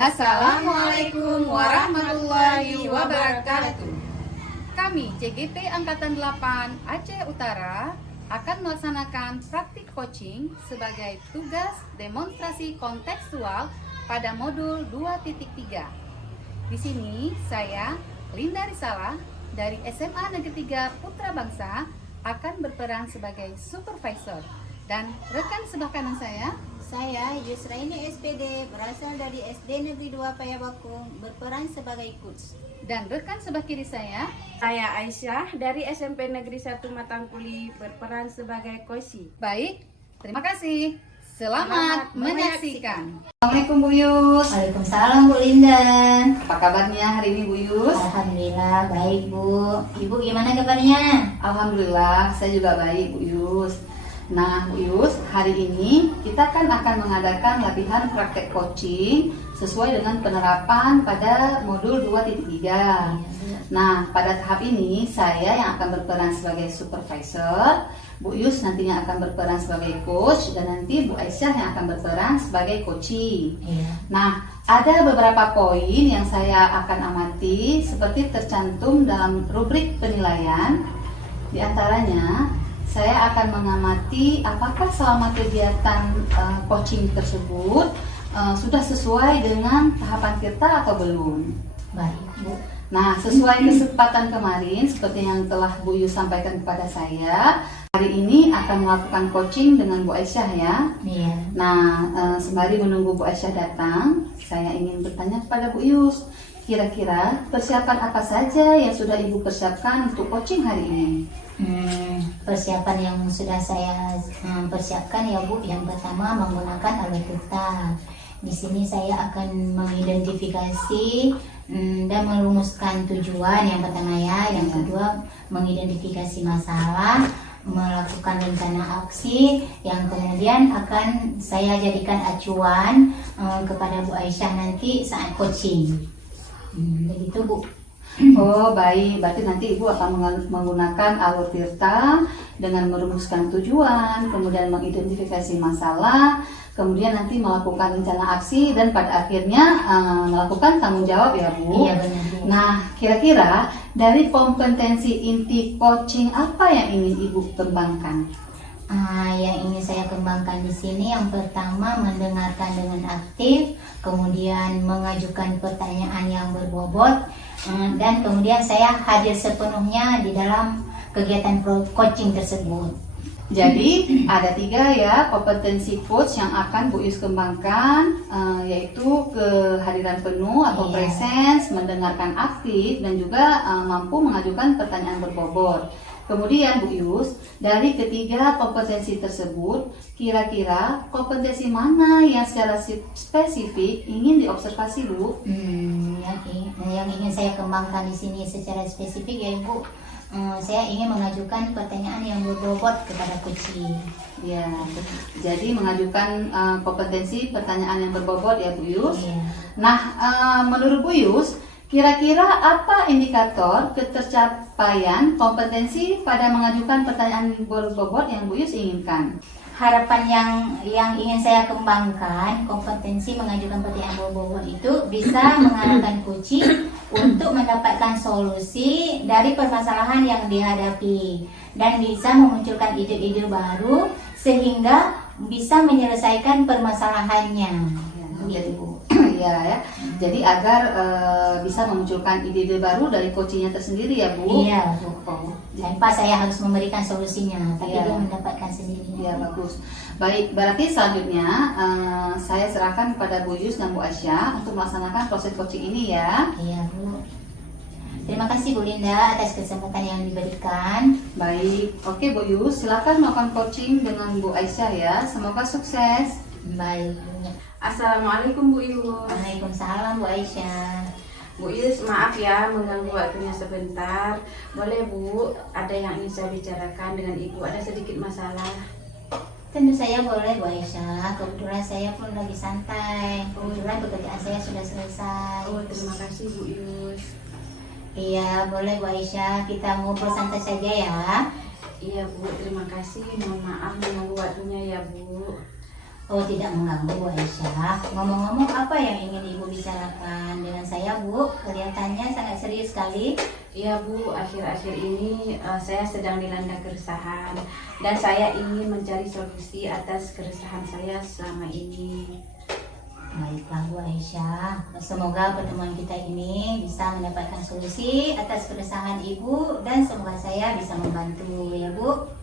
Assalamualaikum warahmatullahi wabarakatuh. Kami CGT Angkatan 8 Aceh Utara akan melaksanakan praktik coaching sebagai tugas demonstrasi kontekstual pada modul 2.3. Di sini saya, Linda Risalah dari SMA Negeri 3 Putra Bangsa akan berperan sebagai supervisor, dan rekan sebelah kanan saya Yusraini SPD berasal dari SD Negeri 2 Payabakung berperan sebagai coach. Dan rekan sebelah kiri saya Aisyah dari SMP Negeri 1 Matangkuli berperan sebagai kosi. Baik, terima kasih. Selamat menyaksikan. Assalamualaikum Bu Yus. Waalaikumsalam Bu Linda. Apa kabarnya hari ini Bu Yus? Alhamdulillah baik Bu. Ibu gimana kabarnya? Alhamdulillah saya juga baik Bu Yus. Nah Bu Yus, hari ini kita akan mengadakan latihan praktek coaching sesuai dengan penerapan pada modul 2.3. Nah pada tahap ini saya yang akan berperan sebagai supervisor, Bu Yus nantinya akan berperan sebagai coach, dan nanti Bu Aisyah yang akan berperan sebagai coaching. Nah ada beberapa poin yang saya akan amati seperti tercantum dalam rubrik penilaian. Di antaranya saya akan mengamati apakah selama kegiatan coaching tersebut sudah sesuai dengan tahapan kita atau belum. Baik Bu. Nah, sesuai kesepakatan kemarin seperti yang telah Bu Yu sampaikan kepada saya, hari ini akan melakukan coaching dengan Bu Aisyah ya. Iya. Nah, sembari menunggu Bu Aisyah datang, saya ingin bertanya kepada Bu Yus, kira-kira persiapan apa saja yang sudah Ibu persiapkan untuk coaching hari ini? Persiapan yang sudah saya persiapkan ya Bu, yang pertama menggunakan alat peta. Di sini saya akan mengidentifikasi dan merumuskan tujuan yang pertama ya. Yang kedua mengidentifikasi masalah, melakukan rencana aksi yang kemudian akan saya jadikan acuan kepada Bu Aisyah nanti saat coaching. Begitu Bu. Oh baik, berarti nanti Ibu akan menggunakan alur tirta dengan merumuskan tujuan, kemudian mengidentifikasi masalah, kemudian nanti melakukan rencana aksi, dan pada akhirnya melakukan tanggung jawab ya Bu. Iya benar Bu. Nah kira-kira dari kompetensi inti coaching apa yang ingin Ibu kembangkan? Yang ingin saya kembangkan di sini yang pertama mendengarkan dengan aktif, kemudian mengajukan pertanyaan yang berbobot, dan kemudian saya hadir sepenuhnya di dalam kegiatan coaching tersebut. Jadi ada 3 ya kompetensi coach yang akan Bu Yus kembangkan, yaitu kehadiran penuh atau presence, mendengarkan aktif, dan juga mampu mengajukan pertanyaan berbobot. Kemudian Bu Yus, dari ketiga kompetensi tersebut, kira-kira kompetensi mana yang secara spesifik ingin diobservasi Bu? Yang ingin saya kembangkan di sini secara spesifik ya Bu, saya ingin mengajukan pertanyaan yang berbobot kepada coaching. Ya, jadi mengajukan kompetensi pertanyaan yang berbobot ya Bu Yus. Nah, menurut Bu Yus, kira-kira apa indikator ketercapaian kompetensi pada mengajukan pertanyaan berbobot yang Bu Yus inginkan? Harapan yang ingin saya kembangkan, kompetensi mengajukan pertanyaan berbobot itu bisa mengarahkan coaching untuk mendapatkan solusi dari permasalahan yang dihadapi dan bisa memunculkan ide-ide baru sehingga bisa menyelesaikan permasalahannya. Jadi ya, jadi agar bisa memunculkan ide-ide baru dari coachingnya tersendiri ya Bu. Iya Bu. Tanpa saya harus memberikan solusinya, tapi dia mendapatkan sendiri. Ya bagus. Baik, berarti selanjutnya saya serahkan kepada Bu Yus dan Bu Aisyah untuk melaksanakan proses coaching ini ya. Iya Bu. Terima kasih Bu Linda atas kesempatan yang diberikan. Baik, oke Bu Yus, silakan melakukan coaching dengan Bu Aisyah ya. Semoga sukses. Baik. Assalamualaikum Bu Yus. Waalaikumsalam Bu Aisyah. Bu Yus, maaf ya mengganggu waktunya sebentar. Boleh Bu, ada yang ingin saya bicarakan dengan Ibu, ada sedikit masalah. Tentu saya boleh Bu Aisyah, kebetulan saya pun lagi santai. Kebetulan pekerjaan saya sudah selesai. Oh terima kasih Bu Yus. Iya boleh Bu Aisyah, kita ngobrol santai saja ya. Iya Bu, terima kasih. Mohon maaf mengganggu waktunya ya Bu. Oh, tidak mengganggu Bu Aisyah. Ngomong-ngomong, apa yang ingin Ibu bicarakan dengan saya, Bu? Kelihatannya sangat serius sekali. Iya Bu, akhir-akhir ini saya sedang dilanda keresahan dan saya ingin mencari solusi atas keresahan saya selama ini. Baiklah Bu Aisyah, semoga pertemuan kita ini bisa mendapatkan solusi atas keresahan Ibu dan semoga saya bisa membantu ya Bu.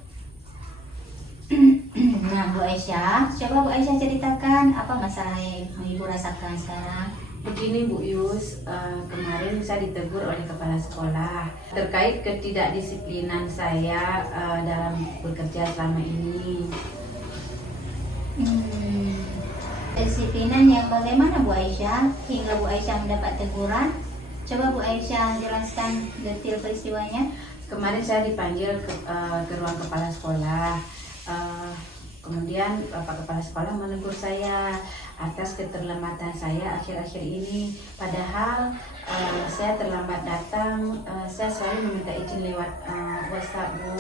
Nah Bu Aisyah, coba Bu Aisyah ceritakan apa masalah yang Ibu rasakan sekarang. Begini Bu Yus, kemarin saya ditegur oleh kepala sekolah terkait ketidakdisiplinan saya dalam bekerja selama ini. Disiplinan yang bagaimana Bu Aisyah hingga Bu Aisyah mendapat teguran? Coba Bu Aisyah jelaskan detail peristiwanya. Kemarin saya dipanggil ke ruang kepala sekolah. Kemudian Bapak Kepala Sekolah menegur saya atas keterlambatan saya akhir-akhir ini. Padahal saya terlambat datang, saya selalu meminta izin lewat WhatsApp Bu.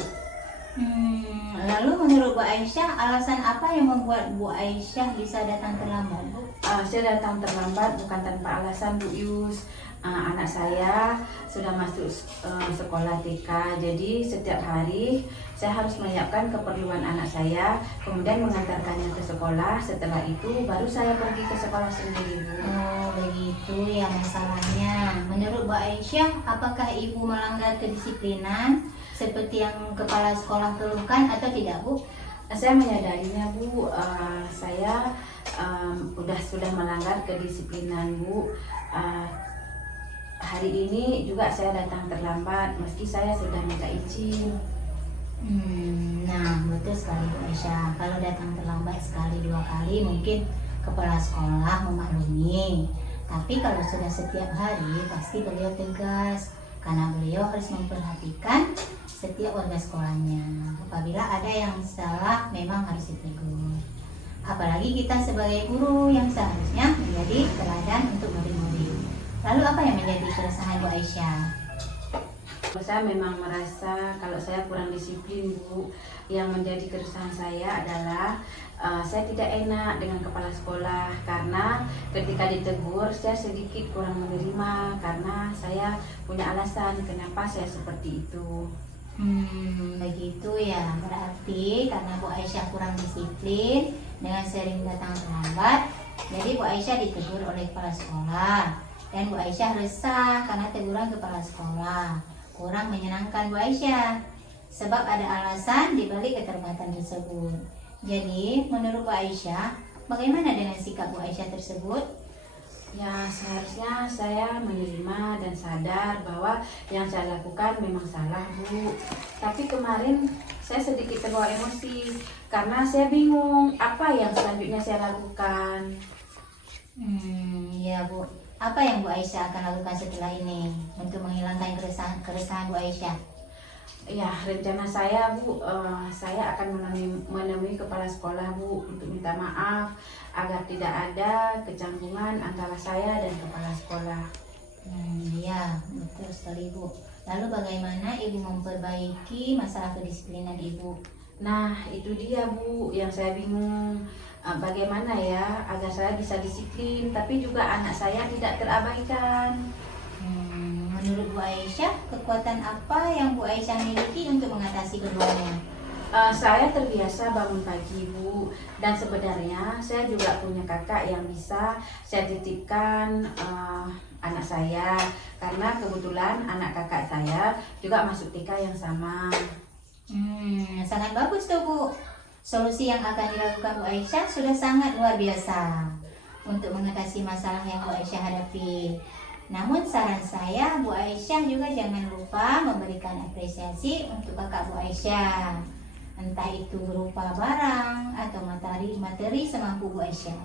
Lalu menurut Bu Aisyah, alasan apa yang membuat Bu Aisyah bisa datang terlambat, Bu? Saya datang terlambat bukan tanpa alasan Bu Yus. Anak saya sudah masuk sekolah TK, jadi setiap hari saya harus menyiapkan keperluan anak saya, kemudian mengantarkannya ke sekolah. Setelah itu baru saya pergi ke sekolah sendiri Bu. Oh begitu ya masalahnya. Menurut Bu Aisyah, apakah Ibu melanggar kedisiplinan seperti yang kepala sekolah keluhkan atau tidak Bu? Saya menyadarinya Bu, saya sudah melanggar kedisiplinan Bu. Hari ini juga saya datang terlambat meski saya sudah minta izin. Nah betul sekali Bu Aisyah. Kalau datang terlambat sekali dua kali mungkin kepala sekolah memaklumi. Tapi kalau sudah setiap hari pasti beliau tegas karena beliau harus memperhatikan setiap warga sekolahnya. Apabila ada yang salah memang harus ditegur. Apalagi kita sebagai guru yang seharusnya menjadi teladan untuk murid-murid. Lalu apa yang menjadi keresahan Bu Aisyah? Saya memang merasa kalau saya kurang disiplin Bu. Yang menjadi keresahan saya adalah saya tidak enak dengan kepala sekolah karena ketika ditegur saya sedikit kurang menerima karena saya punya alasan kenapa saya seperti itu. Begitu ya. Berarti karena Bu Aisyah kurang disiplin dengan sering datang terlambat, jadi Bu Aisyah ditegur oleh kepala sekolah. Dan Bu Aisyah resah karena teguran kepala sekolah kurang menyenangkan Bu Aisyah sebab ada alasan dibalik keterlambatan tersebut. Jadi menurut Bu Aisyah, bagaimana dengan sikap Bu Aisyah tersebut? Ya seharusnya saya menerima dan sadar bahwa yang saya lakukan memang salah Bu. Tapi kemarin saya sedikit terbawa emosi karena saya bingung apa yang selanjutnya saya lakukan. Ya Bu, apa yang Bu Aisyah akan lakukan setelah ini untuk menghilangkan keresahan Bu Aisyah? Ya rencana saya Bu, saya akan menemui kepala sekolah Bu untuk minta maaf agar tidak ada kecanggungan antara saya dan kepala sekolah. Ya betul sekali Bu. Lalu bagaimana Ibu memperbaiki masalah kedisiplinan Ibu? Nah itu dia Bu yang saya bingung. Bagaimana ya agar saya bisa disiplin tapi juga anak saya tidak terabaikan. Menurut Bu Aisyah, kekuatan apa yang Bu Aisyah miliki untuk mengatasi keduanya? Saya terbiasa bangun pagi Bu, dan sebenarnya saya juga punya kakak yang bisa saya titipkan anak saya karena kebetulan anak kakak saya juga masuk TK yang sama. Sangat bagus tuh Bu. Solusi yang akan dilakukan Bu Aisyah sudah sangat luar biasa untuk mengatasi masalah yang Bu Aisyah hadapi. Namun saran saya, Bu Aisyah juga jangan lupa memberikan apresiasi untuk kakak Bu Aisyah. Entah itu berupa barang atau materi semampu Bu Aisyah.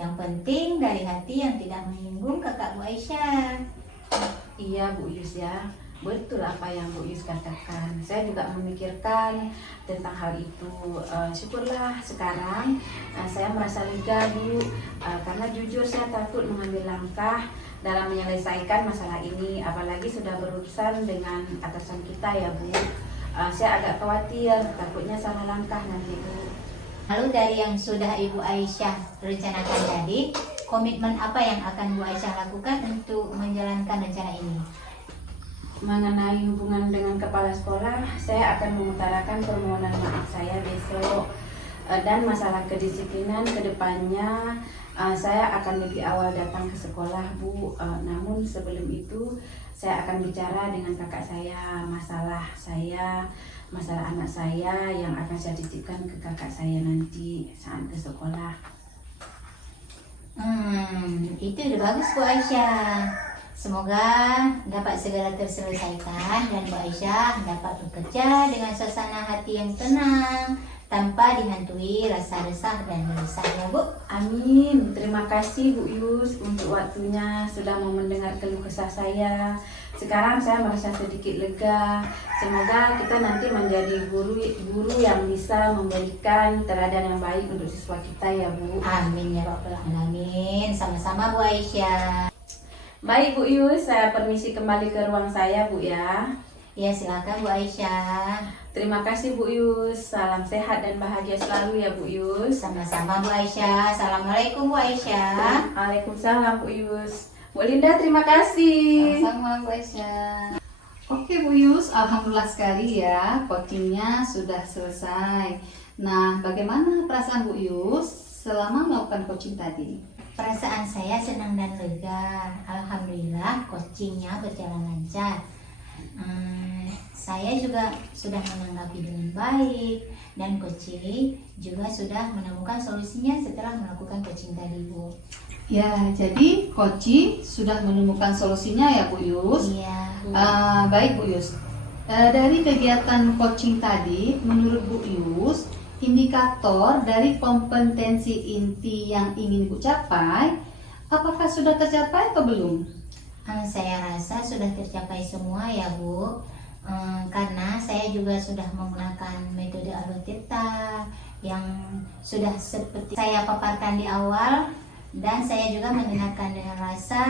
Yang penting dari hati yang tidak menyinggung kakak Bu Aisyah. Iya Bu Yus ya. Betul apa yang Bu Yus katakan. Saya juga memikirkan tentang hal itu. Syukurlah sekarang saya merasa lega Bu, karena jujur saya takut mengambil langkah dalam menyelesaikan masalah ini, apalagi sudah berurusan dengan atasan kita ya Bu. Saya agak khawatir, takutnya salah langkah nanti Bu. Lalu dari yang sudah Ibu Aisyah rencanakan tadi, komitmen apa yang akan Bu Aisyah lakukan untuk menjalankan rencana ini? Mengenai hubungan dengan kepala sekolah, saya akan mengutarakan permohonan maaf saya besok. Dan masalah kedisiplinan kedepannya, saya akan lebih awal datang ke sekolah, Bu. Namun sebelum itu, saya akan bicara dengan kakak saya, masalah anak saya yang akan saya titipkan ke kakak saya nanti saat ke sekolah. Itu udah bagus Bu Aisyah. Semoga dapat segera terselesaikan dan Bu Aisyah dapat bekerja dengan suasana hati yang tenang, tanpa dihantui rasa resah dan gelisah ya Bu. Amin. Terima kasih Bu Yus untuk waktunya sudah mau mendengar keluh kesah saya. Sekarang saya merasa sedikit lega. Semoga kita nanti menjadi guru yang bisa memberikan teladan yang baik untuk siswa kita ya Bu. Amin ya Rabbal Alamin. Sama-sama Bu Aisyah. Baik Bu Yus, saya permisi kembali ke ruang saya Bu ya. Ya silakan Bu Aisyah. Terima kasih Bu Yus. Salam sehat dan bahagia selalu ya Bu Yus. Sama-sama Bu Aisyah. Assalamualaikum Bu Aisyah. Waalaikumsalam Bu Yus. Bu Linda terima kasih. Sama-sama Bu Aisyah. Oke Bu Yus, alhamdulillah sekali ya, coachingnya sudah selesai. Nah, bagaimana perasaan Bu Yus selama melakukan coaching tadi? Perasaan saya senang dan lega. Alhamdulillah coachingnya berjalan lancar. Saya juga sudah menanggapi dengan baik dan coaching juga sudah menemukan solusinya setelah melakukan coaching tadi Bu. Ya, jadi coaching sudah menemukan solusinya ya Bu Yus. Iya Bu. Baik Bu Yus, dari kegiatan coaching tadi, menurut Bu Yus, indikator dari kompetensi inti yang ingin Bu capai, apakah sudah tercapai atau belum? Saya rasa sudah tercapai semua ya Bu. Karena saya juga sudah menggunakan metode Aloteta yang sudah seperti saya paparkan di awal, dan saya juga mendengarkan dengan rasa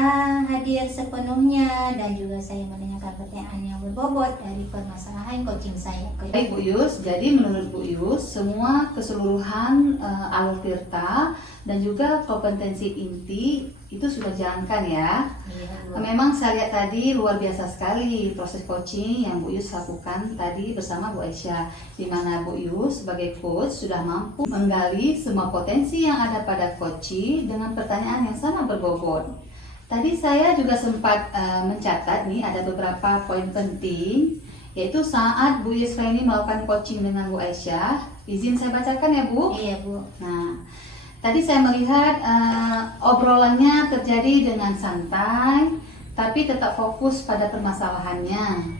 hadir sepenuhnya, dan juga saya mendengarkan pertanyaan yang berbobot dari permasalahan coaching saya. Baik Bu Yus, jadi menurut Bu Yus, semua keseluruhan Aloteta dan juga kompetensi inti itu sudah jalankan ya. Iya, Bu. Memang saya lihat tadi luar biasa sekali proses coaching yang Bu Yus lakukan tadi bersama Bu Aisyah, di mana Bu Yus sebagai coach sudah mampu menggali semua potensi yang ada pada coaching dengan pertanyaan yang sangat berbobot. Tadi saya juga sempat mencatat nih ada beberapa poin penting, yaitu saat Bu Yusraini melakukan coaching dengan Bu Aisyah. Izin saya bacakan ya Bu. Iya Bu. Nah, tadi saya melihat obrolannya terjadi dengan santai, tapi tetap fokus pada permasalahannya.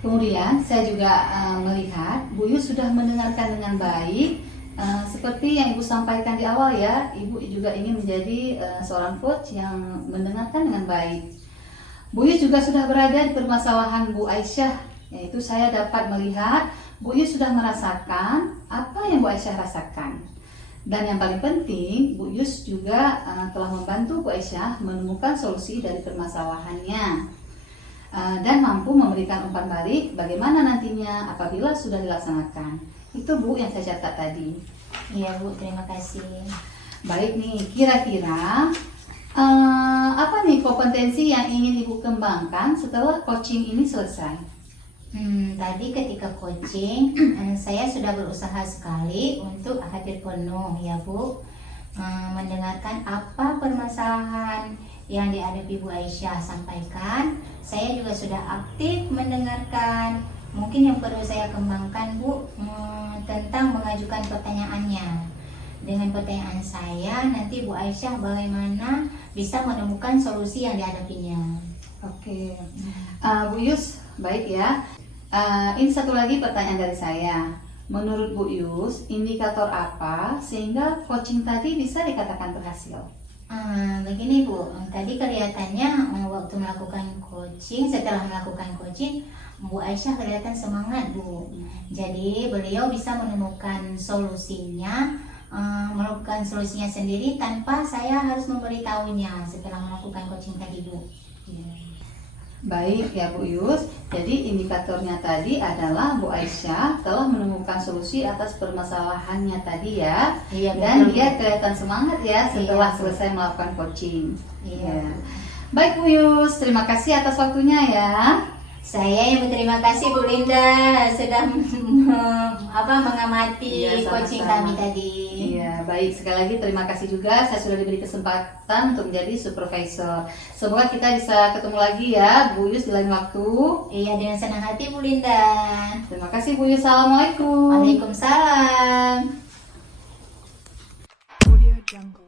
Kemudian saya juga melihat Bu Yus sudah mendengarkan dengan baik, seperti yang Ibu sampaikan di awal ya. Ibu juga ingin menjadi seorang coach yang mendengarkan dengan baik. Bu Yus juga sudah berada di permasalahan Bu Aisyah, yaitu saya dapat melihat Bu Yus sudah merasakan apa yang Bu Aisyah rasakan. Dan yang paling penting, Bu Yus juga telah membantu Bu Aisyah menemukan solusi dari permasalahannya dan mampu memberikan umpan balik bagaimana nantinya apabila sudah dilaksanakan. Itu Bu yang saya catat tadi. Iya Bu, terima kasih. Baik nih, kira-kira apa nih kompetensi yang ingin Ibu kembangkan setelah coaching ini selesai? Tadi ketika coaching, saya sudah berusaha sekali untuk hadir penuh ya Bu, mendengarkan apa permasalahan yang dihadapi Bu Aisyah sampaikan. Saya juga sudah aktif mendengarkan. Mungkin yang perlu saya kembangkan Bu, tentang mengajukan pertanyaannya. Dengan pertanyaan saya, nanti Bu Aisyah bagaimana bisa menemukan solusi yang dihadapinya. Oke, Bu Yus, baik ya. Ini satu lagi pertanyaan dari saya. Menurut Bu Yus, indikator apa sehingga coaching tadi bisa dikatakan berhasil? Begini Bu, tadi kelihatannya waktu melakukan coaching, setelah melakukan coaching, Bu Aisyah kelihatan semangat Bu. Jadi beliau bisa menemukan solusinya, melakukan solusinya sendiri tanpa saya harus memberitahunya setelah melakukan coaching tadi Bu. Baik ya Bu Yus, jadi indikatornya tadi adalah Bu Aisyah telah menemukan solusi atas permasalahannya tadi ya. Iya, Dan betul. dia kelihatan semangat ya setelah Iya. selesai melakukan coaching. Iya. Baik Bu Yus, terima kasih atas waktunya ya. Saya yang berterima kasih Bu Linda sudah mengamati Iya, sama-sama. coaching kami tadi. Iya, baik. Sekali lagi terima kasih juga saya sudah diberi kesempatan untuk menjadi supervisor. Semoga kita bisa ketemu lagi ya Bu Yus di lain waktu. Iya, dengan senang hati Bu Linda. Terima kasih Bu Yus. Assalamualaikum. Waalaikumsalam. Audio Jungle.